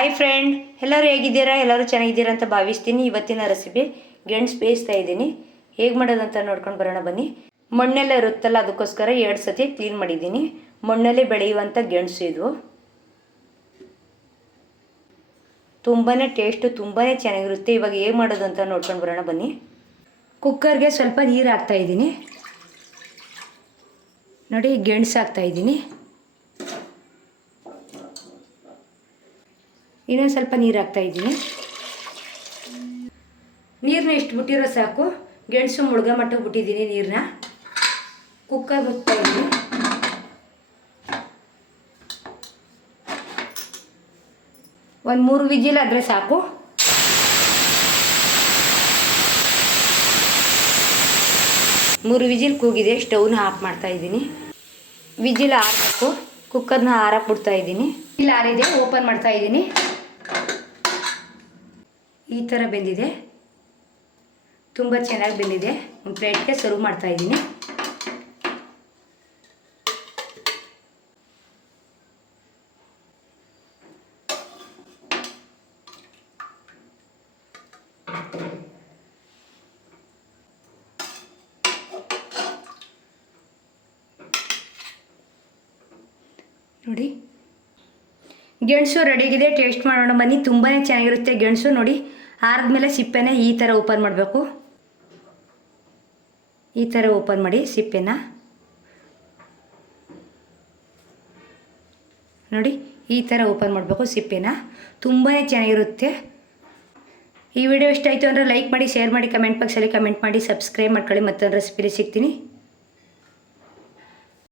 Hi friend, ಎಲ್ಲರೂ ಹೇಗಿದ್ದೀರಾ? ಎಲ್ಲರೂ ಚೆನ್ನಾಗಿದ್ದೀರಾ ಅಂತ ಭಾವಿಸ್ತೀನಿ. ಇವತ್ತಿನ ರೆಸಿಪಿ ಗೆಣಸು ಬೇಯಿಸ್ತಾ ಇದ್ದೀನಿ. ಹೇಗೆ ಮಾಡೋದಂತ ನೋಡ್ಕೊಂಡು ಬರೋಣ ಬನ್ನಿ. ಮಣ್ಣೆಲ್ಲ ಇರುತ್ತಲ್ಲ, ಅದಕ್ಕೋಸ್ಕರ 2 ಸತಿ ಕ್ಲೀನ್ ಮಾಡಿದ್ದೀನಿ. ಮಣ್ಣಲ್ಲೇ ಬೆಳೆಯುವಂಥ ಗೆಣಸು ಇದು. ತುಂಬಾ ಟೇಸ್ಟು, ತುಂಬಾ ಚೆನ್ನಾಗಿರುತ್ತೆ. ಇವಾಗ ಹೇಗೆ ಮಾಡೋದು ಅಂತ ನೋಡ್ಕೊಂಡು ಬರೋಣ ಬನ್ನಿ. ಕುಕ್ಕರ್ಗೆ ಸ್ವಲ್ಪ ನೀರು ಹಾಕ್ತಾಯಿದ್ದೀನಿ. ನೋಡಿ, ಗೆಣಸು ಹಾಕ್ತಾಯಿದ್ದೀನಿ. ಇನ್ನೊಂದು ಸ್ವಲ್ಪ ನೀರು ಹಾಕ್ತಾಯಿದ್ದೀನಿ. ನೀರನ್ನ ಎಷ್ಟು ಬಿಟ್ಟಿರೋ ಸಾಕು. ಗೆಣಸು ಮುಳುಗ ಮಟ್ಟಕ್ಕೆ ಬಿಟ್ಟಿದ್ದೀನಿ ನೀರನ್ನ. ಕುಕ್ಕರ್ ಹಾಕ್ತಾಯಿದ್ದೀನಿ. ಒಂದು 3 ವಿಜಿಲ್ ಆದರೆ ಸಾಕು. ಮೂರು ವಿಜಿಲ್ ಕೂಗಿದೆ. ಸ್ಟವ್ನ ಆಫ್ ಮಾಡ್ತಾಯಿದ್ದೀನಿ. ವಿಜಿಲ್ ಆರಬೇಕು. ಕುಕ್ಕರ್ನ ಆರಕ್ಕೆ ಬಿಡ್ತಾಯಿದ್ದೀನಿ. ಇಲ್ಲಿ ಆರಿದೆ, ಓಪನ್ ಮಾಡ್ತಾಯಿದ್ದೀನಿ. ಈ ಥರ ಬೆಂದಿದೆ, ತುಂಬ ಚೆನ್ನಾಗಿ ಬೆಂದಿದೆ. ಒಂದು ಪ್ಲೇಟ್ಗೆ ಸರ್ವ್ ಮಾಡ್ತಾಯಿದ್ದೀನಿ. ನೋಡಿ, ಗೆಣಸು ರೆಡಿಯಾಗಿದೆ. ಟೇಸ್ಟ್ ಮಾಡೋಣ ಬನ್ನಿ. ತುಂಬಾ ಚೆನ್ನಾಗಿರುತ್ತೆ ಗೆಣಸು. ನೋಡಿ, ಆರಿದ್ಮೇಲೆ ಸಿಪ್ಪೆನ ಈ ಥರ ಓಪನ್ ಮಾಡಬೇಕು. ಈ ಥರ ಓಪನ್ ಮಾಡಿ ಸಿಪ್ಪೆನ. ನೋಡಿ, ಈ ಥರ ಓಪನ್ ಮಾಡಬೇಕು ಸಿಪ್ಪೆನ. ತುಂಬಾ ಚೆನ್ನಾಗಿರುತ್ತೆ. ಈ ವಿಡಿಯೋ ಇಷ್ಟ ಆಯಿತು ಅಂದರೆ ಲೈಕ್ ಮಾಡಿ, ಶೇರ್ ಮಾಡಿ, ಕಮೆಂಟ್ ಬಾಕ್ಸಲ್ಲಿ ಕಮೆಂಟ್ ಮಾಡಿ, ಸಬ್ಸ್ಕ್ರೈಬ್ ಮಾಡ್ಕೊಳ್ಳಿ. ಮತ್ತೊಂದು ರೆಸಿಪಿಲಿ ಸಿಗ್ತೀನಿ.